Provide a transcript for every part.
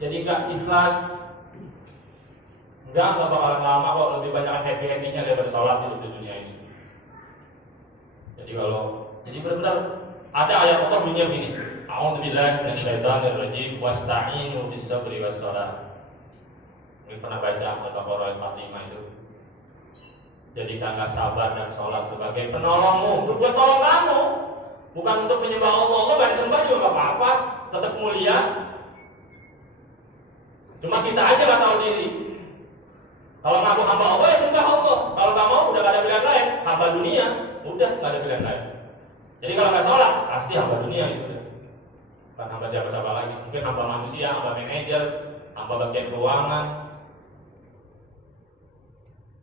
jadi nggak ikhlas, nggak bakalan lama kok, lebih banyak happy-happy-nya daripada sholat hidup di dunia ini. Jadi benar-benar ada ayat Allah bunyinya begini, A'udzubillahi minasyaitonirrajim, wasta'inu bis-sabri was-shalah. Ini pernah baca Al-Baqarah 45 itu. Jadikanlah sabar dan sholat sebagai penolongmu, untuk buat tolong kamu, bukan untuk menyembah Allah. Allah nggak disembah juga nggak apa-apa, tetap mulia. Cuma kita aja nggak tahu diri. Kalau ngaku hamba Allah ya sembah Allah. Kalau nggak mau udah nggak ada pilihan lain, hamba dunia, udah nggak ada pilihan lain. Jadi kalau nggak sholat pasti hamba dunia itu. Bukan hamba siapa-siapa lagi. Mungkin hamba manusia, hamba manajer, hamba bagian keuangan.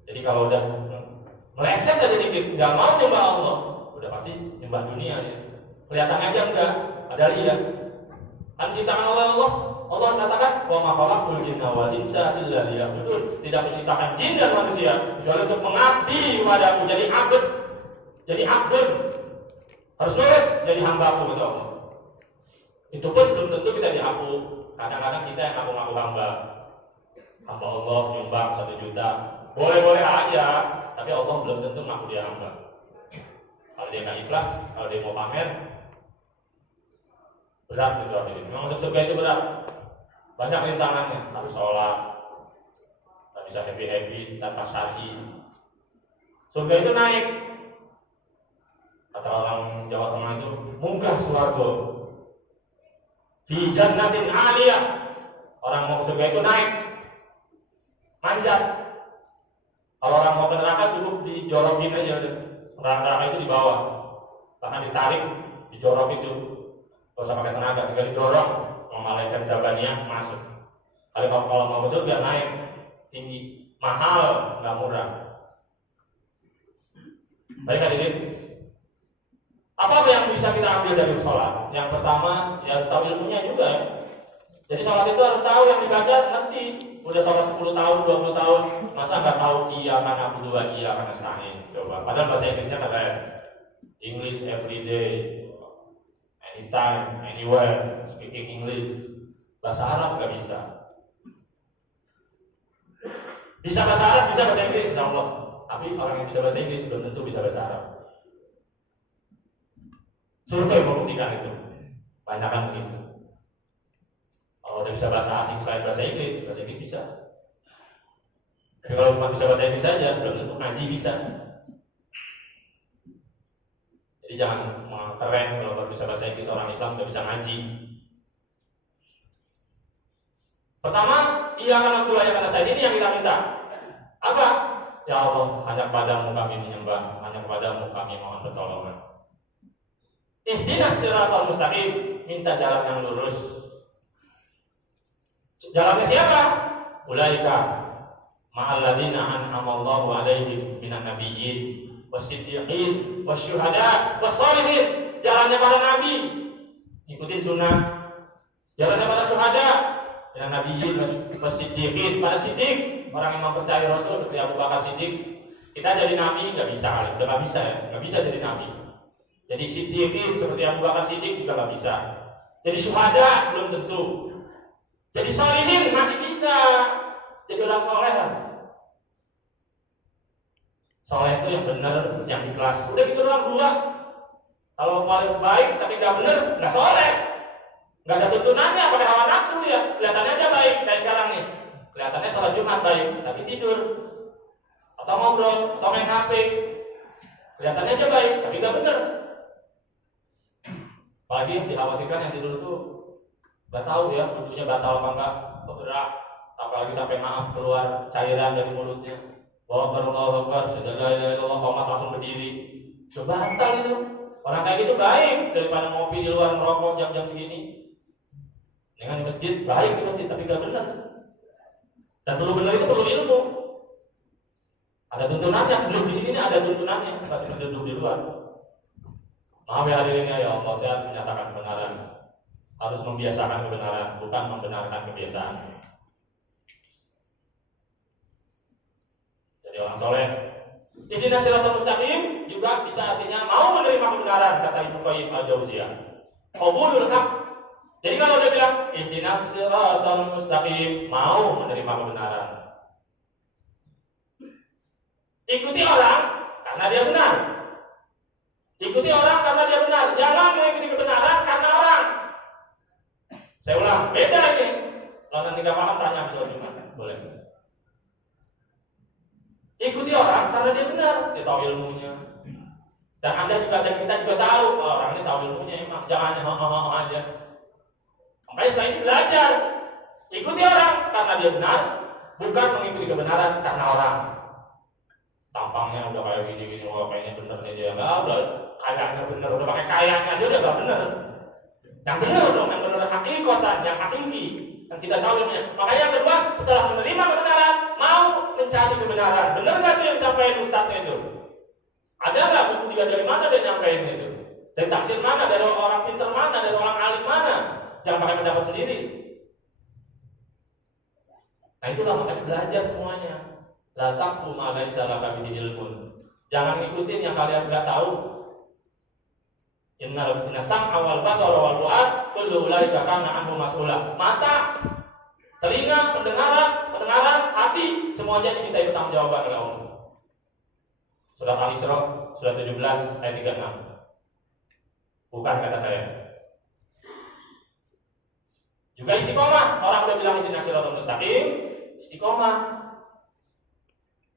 Jadi kalau udah meleset aja dikit, nggak mau nyembah Allah, udah pasti nyembah dunia ya. Kelihatan aja enggak, ada lihat. Kan ciptakan oleh Allah. Allah katakan, wa ma khalaqtul jinna wal insa illa liya'budun. Tidak menciptakan jin dan manusia kecuali untuk mengabdi kepadaku, jadi abd. Jadi abd. Harus nurut jadi hambaku itu Allah. Itu pun belum tentu kita diaku. Kadang-kadang kita yang ngaku-ngaku hamba. Hamba Allah nyumbang 1 juta. Boleh-boleh aja, tapi Allah belum tentu ngaku dia hamba. Kalau dia nggak ikhlas, kalau dia mau pamer, berat gitu akhirnya. Memang untuk surga itu berat. Banyak rintangannya, harus sholat, tak bisa happy-happy tanpa syar'i. Surga itu naik. Kata orang Jawa Tengah itu, munggah swarga. Fi jannatin 'aliyah. Orang mau ke surga itu naik, manjat. Kalau orang mau ke neraka cukup dijorokin aja udah. Neraka itu di bawah, bahkan ditarik, dijorok itu. Gak usah pakai tenaga, tinggal didorong. Malaikat Zabaniyah masuk. Kalau mau ke surga naik tinggi, mahal, nggak murah. Baik hadirin, apa yang bisa kita ambil dari sholat? Yang pertama, ya harus tahu ilmunya juga ya. Jadi sholat itu harus tahu yang dibaca nanti. Udah sholat 10 tahun, 20 tahun, masa nggak tahu iya kan aku dua iya kan nasta'in. Coba, padahal bahasa Inggrisnya katanya English every day, anytime, anywhere, speaking English. Bahasa Arab nggak bisa. Bisa bahasa Arab, bisa bahasa Inggris, insya Allah. Tapi orang yang bisa bahasa Inggris belum tentu bisa bahasa Arab. Survei membuktikan itu. Banyak kan begitu. Kalau udah bisa bahasa asing selain bahasa Inggris bisa. Tapi kalau cuma bisa bahasa Inggris saja, belum tentu ngaji bisa. Jadi jangan keren kalau baru bisa bahasa Inggris orang Islam nggak bisa ngaji. Pertama, iya karena Abdullah yang kata saya ini yang kita minta. Apa? Ya Allah, hanya kepadamu kami menyembah, hanya kepadamu kami mohon pertolongan. Ihdinas siratal mustaqim, minta jalan yang lurus. Jalannya siapa? Ulaika ma'alladzina an'amallahu 'alaihim minan nabiyyin wasiddiqin wasyuhada wassalihin. Jalannya para nabi, ikutin sunnah. Jalannya para syuhada, minan nabiyyin wasiddiqin, para siddiq, orang yang mempercayai Rasul seperti Abu Bakar Siddiq. Kita jadi nabi nggak bisa kali, udah nggak bisa ya, nggak bisa jadi nabi. Jadi siddiqin seperti Abu Bakar Siddiq juga nggak bisa. Jadi syuhada belum tentu. Jadi sholihin masih bisa. Jadi orang soleh lah. Soleh itu yang benar, yang ikhlas. Udah gitu doang dua. Kalau paling baik tapi nggak benar, nggak soleh. Nggak ada tuntunannya, pakai hawa nafsu dia. Kelihatannya aja baik kayak sekarang nih. Kelihatannya sholat Jumat baik, tapi tidur atau ngobrol atau main HP. Kelihatannya aja baik, tapi nggak benar. Apalagi yang dikhawatirkan yang tidur itu nggak tahu ya wudhunya batal apa enggak, bergerak, apalagi sampai maaf keluar cairan dari mulutnya. Allahu Akbar, sudah la ilaha illallah, qomat langsung berdiri. Coba batal itu. Orang kayak gitu baik daripada ngopi di luar merokok jam-jam segini. Dengan masjid baik di masjid tapi nggak benar. Dan perlu benar itu perlu ilmu. Ada tuntunannya, duduk di sini ada tuntunannya, kasih duduk di luar. Maaf ya hadirin ya Allah, saya harus menyatakan kebenaran. Harus membiasakan kebenaran, bukan membenarkan kebiasaan. Jadi orang soleh. Ihdinas siratal mustaqim juga bisa artinya mau menerima kebenaran, kata Ibnu Qayyim al-Jauziyah. Qabulul haq, Jadi kalau dia bilang ihdinas siratal mustaqim, mau menerima kebenaran. Ikuti orang karena dia benar. Ikuti orang karena dia benar. Jangan mengikuti kebenaran karena orang. Saya ulang, beda ini. Kalau nanti nggak paham tanya bisa gimana? Boleh. Ikuti orang karena dia benar, dia tahu ilmunya. Dan Anda juga dan kita juga tahu orang ini tahu ilmunya emang. Jangan hanya aja. Makanya setelah ini belajar. Ikuti orang karena dia benar, bukan mengikuti kebenaran karena orang. Tampangnya udah kayak gini-gini, wah kayaknya bener nih dia. Enggak, udah kayaknya bener, udah pakai kayaknya dia udah gak bener. Yang bener dong, yang bener hakikatan, yang hakiki. Dan kita tahu ilmunya. Makanya yang kedua, setelah menerima kebenaran, mau mencari kebenaran. Bener gak tuh yang disampaikan ustadznya itu? Ada gak buku dia dari mana dia nyampaikan itu? Dari tafsir mana? Dari orang pintar mana? Dari orang alim mana? Jangan pakai pendapat sendiri. Nah itulah makanya belajar semuanya. La taqfu ma laysa laka bihi ilmun. Jangan ngikutin yang kalian enggak tahu. Inna sam'a wal basara wal fu'ad kullu ulaika kana anhu mas'ula. Mata, telinga, pendengaran, hati semuanya dimintai pertanggungjawaban oleh Allah. Surat Al-Isra, surat 17 ayat 36. Bukan kata saya. Juga istiqomah. Orang udah bilang ihdinas siratal mustaqim, istiqomah.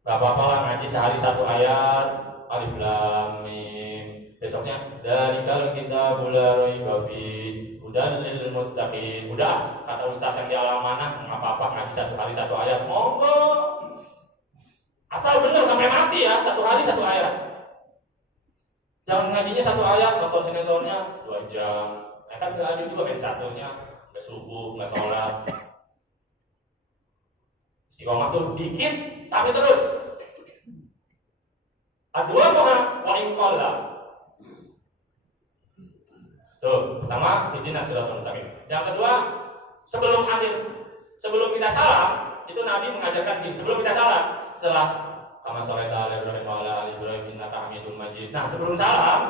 Gak apa-apa lah ngaji sehari satu ayat, alif lam mim. Besoknya dzalikal kitabul la raiba fihi hudan lil muttaqin. Udah, kata ustaz yang di alam mana, enggak apa-apa ngaji satu hari satu ayat, monggo. Asal benar sampai mati ya, satu hari satu ayat. Jangan ngajinya satu ayat, nonton sinetronnya 2 jam. Ya kan gak ada juga main satunya, nggak subuh, nggak sholat. Istiqomah tuh dikit tapi terus. Kedua wa inqalla. Tuh, pertama ihdinas siratal mustaqim. Yang kedua, sebelum kita salam, itu Nabi mengajarkan gini, sebelum kita salam, setelah kama sholaita ala Ibrahim wa ala ali Ibrahim innaka Hamidum Majid. Nah, sebelum salam,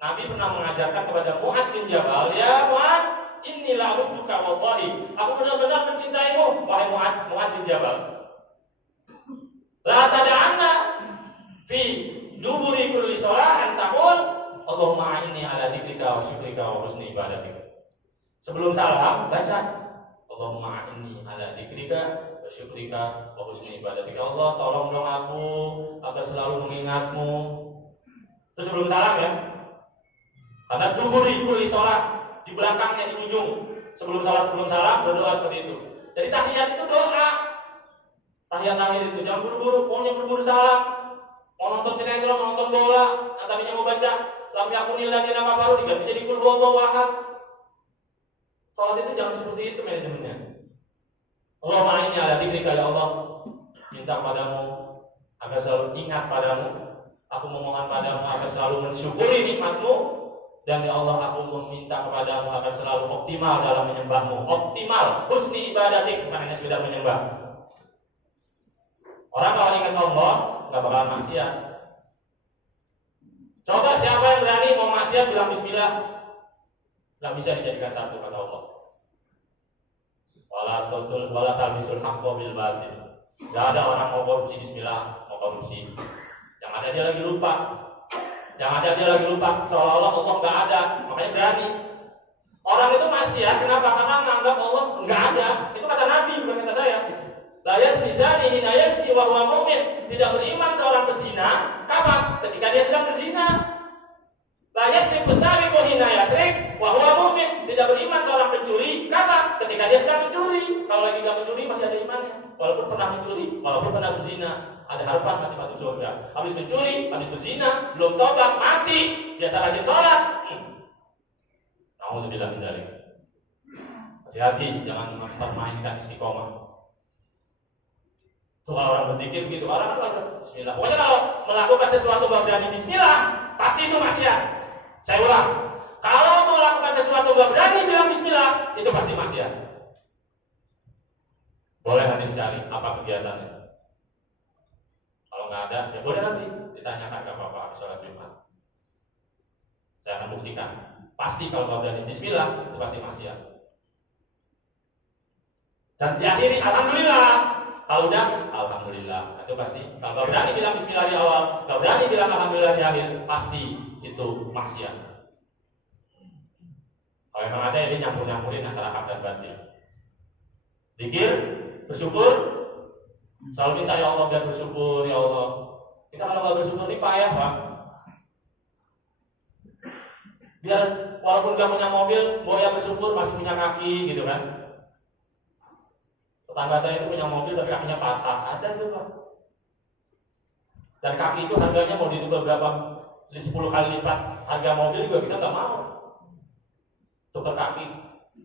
Nabi pernah mengajarkan kepada Mu'adz bin Jabal, ya Mu'adz, inni la'uduka wallahi. Aku benar-benar mencintaimu, wahai Mu'adz bin Jabal. La tada'anna fi duburi kulli shalah an taqul Allahumma inni ala dzikrika wa syukrika wa husni ibadatik. Sebelum salam baca Allahumma inni ala dzikrika wa syukrika wa husni ibadatik. Allah, tolong dong aku agar selalu mengingatmu. Terus sebelum salam ya. Karena duburi kulli shalah, di belakangnya di ujung. Sebelum salam berdoa seperti itu. Jadi tahiyat itu doa. Tahiyat akhir itu jangan buru-buru, maunya buru-buru salam, mau nonton sinetron, mau nonton bola, yang tadinya mau baca lam yakunil ladzina kafaru diganti jadi qul huwallahu ahad. Salat itu jangan seperti itu manajemennya. Allahumma inni ala dzikrika ya Allah, minta padamu agar selalu ingat padamu, aku memohon padamu agar selalu mensyukuri nikmatmu, dan ya Allah aku meminta kepadamu agar selalu optimal dalam menyembahmu, optimal husni ibadatik, bukan hanya sekedar menyembah. Orang kalau ingat Allah nggak bakalan maksiat. Coba siapa yang berani mau maksiat bilang bismillah, nggak bisa dijadikan satu kata Allah. Wala talbisul haqqo bil batil. Nggak ada orang mau korupsi bismillah, mau korupsi. Yang ada dia lagi lupa. Seolah-olah Allah nggak ada, makanya berani. Orang itu maksiat kenapa? Karena menganggap Allah nggak ada. Itu kata Nabi, bukan kata saya. La yazni zani hina yazni wa huwa mu'min. Tidak beriman seorang berzina kapan? Ketika dia sedang berzina. La yazni bisariqu hina yasriq wa huwa mu'min. Tidak beriman seorang pencuri kapan? Ketika dia sedang mencuri. Kalau lagi enggak mencuri masih ada imannya. Walaupun pernah mencuri, walaupun pernah berzina, ada harapan masih masuk surga. Habis mencuri, habis berzina, belum tobat, mati, biasa rajin sholat. Nauzubillah min dzalik. Hati-hati jangan mempermainkan istiqomah. Tuh kalau orang berpikir begitu, orang kan bismillah. Pokoknya kalau melakukan sesuatu gak berani bismillah, pasti itu maksiat. Saya ulang, kalau mau melakukan sesuatu gak berani bilang bismillah, itu pasti maksiat. Boleh nanti dicari apa kegiatannya. Kalau nggak ada, ya boleh nanti ditanyakan ke Bapak habis sholat Jumat. Saya akan buktikan. Pasti kalau nggak berani bismillah, itu pasti maksiat. Dan diakhiri alhamdulillah. Kalau udah alhamdulillah, itu pasti. Kalau nggak berani bilang bismillah di awal, nggak berani bilang alhamdulillah di akhir, pasti itu maksiat. Kalau memang ada ini nyampur-nyampurin antara hak dan batin. Zikir, bersyukur, selalu minta ya Allah biar bersyukur ya Allah. Kita kalau nggak bersyukur ini payah Pak. Biar walaupun nggak punya mobil, mau ya bersyukur masih punya kaki gitu kan. Tetangga saya itu punya mobil tapi kakinya patah, ada tuh Pak. Dan kaki itu harganya mau ditukar berapa? 10 kali lipat harga mobil juga kita nggak mau. Tukar kaki,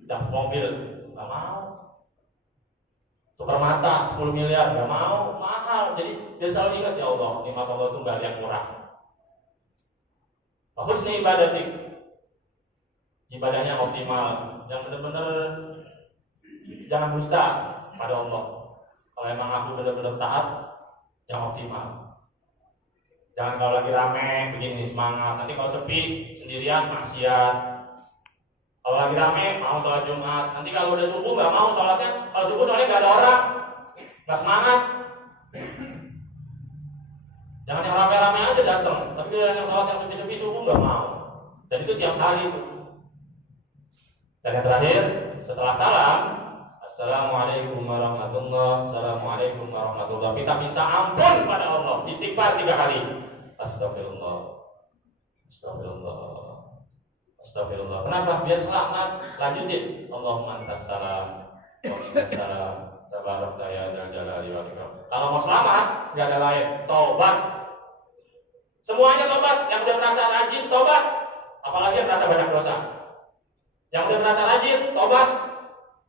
dan mobil nggak mau. Tukar mata 10 miliar nggak mau, mahal. Jadi dia selalu ingat ya Allah, nikmat Allah itu nggak ada yang murah. Bagus nih ibadahnya optimal, yang benar-benar jangan dusta pada Allah. Kalau emang aku benar-benar taat, yang optimal. Jangan kalau lagi rame begini semangat, nanti kalau sepi sendirian maksiat. Kalau lagi rame mau sholat Jumat, nanti kalau udah subuh nggak mau sholatnya. Kalau subuh soalnya nggak ada orang, nggak semangat. Jangan yang rame-rame aja datang, tapi kalau yang sholat yang sepi-sepi subuh nggak mau. Dan itu tiap hari itu. Dan yang terakhir setelah salam, Assalamualaikum warahmatullahi Assalamualaikum warahmatullahi. Kita minta ampun pada Allah, istighfar 3 kali. Astagfirullah, Astagfirullah, Astagfirullah. Kenapa? Biar selamat. Lanjutin. Allahumma antas salam wa minkas salam tabarakta ya dzal jalali wal ikram. Kalau mau selamat, nggak ada lain. Tobat. Semuanya tobat. Yang udah merasa rajin, tobat. Apalagi yang merasa banyak dosa. Yang udah merasa rajin, tobat.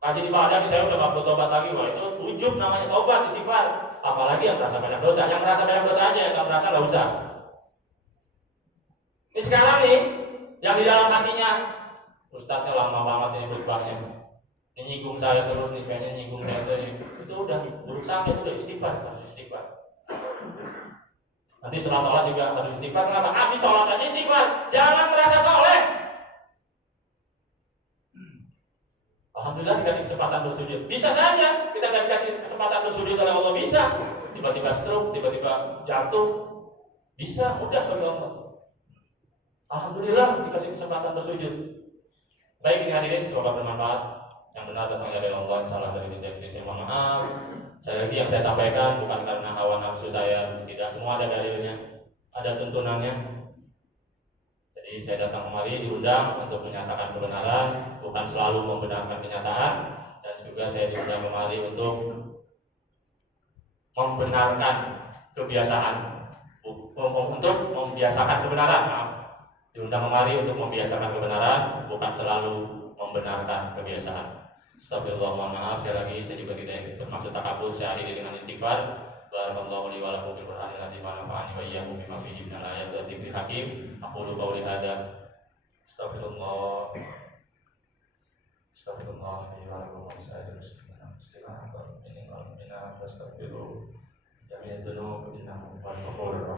Rajin ibadah, saya udah nggak perlu tobat lagi. Wah itu ujub namanya tobat, istighfar. Apalagi yang merasa banyak dosa. Yang merasa banyak dosa aja, yang nggak merasa nggak usah. Ini sekarang nih, yang di dalam hatinya, Ustadznya lama banget ini berubahnya. Ini nyinggung saya terus nih, kayaknya nyinggung saya terus. Itu udah buruk sakit, udah istighfar, harus istighfar. Nanti setelah sholat juga harus istighfar. Kenapa? Habis sholat aja istighfar. Jangan merasa soleh. Alhamdulillah dikasih kesempatan bersujud. Bisa saja kita nggak dikasih kesempatan bersujud oleh Allah, bisa. Tiba-tiba stroke, tiba-tiba jatuh, bisa, mudah bagi Allah. Alhamdulillah dikasih kesempatan bersujud. Baik ini hadirin, semoga bermanfaat. Yang benar datangnya dari Allah, yang salah dari saya mohon maaf. Saya lagi yang saya sampaikan bukan karena hawa nafsu saya, tidak, semua ada dalilnya, ada tuntunannya. Jadi saya datang kemari diundang untuk menyatakan kebenaran, bukan selalu membenarkan kenyataan, dan juga saya diundang kemari untuk membenarkan kebiasaan, untuk membiasakan kebenaran. Maaf. Diundang kemari untuk membiasakan kebenaran, bukan selalu membenarkan kebiasaan. Astagfirullah, mohon maaf saya juga tidak bermaksud takabur. Saya akhiri dengan istighfar. Barakallahu li wa lakum bil Qur'anil azim wa nafa'ani wa iyyakum bima fihi minal ayati wa dzikril hakim. Aqulu qawli hadza. Astagfirullah. Astagfirullah li wa lakum wa lisa'iril muslimin. Astagfirullah. Jami'ad dzunub innahu huwal ghafurur rahim.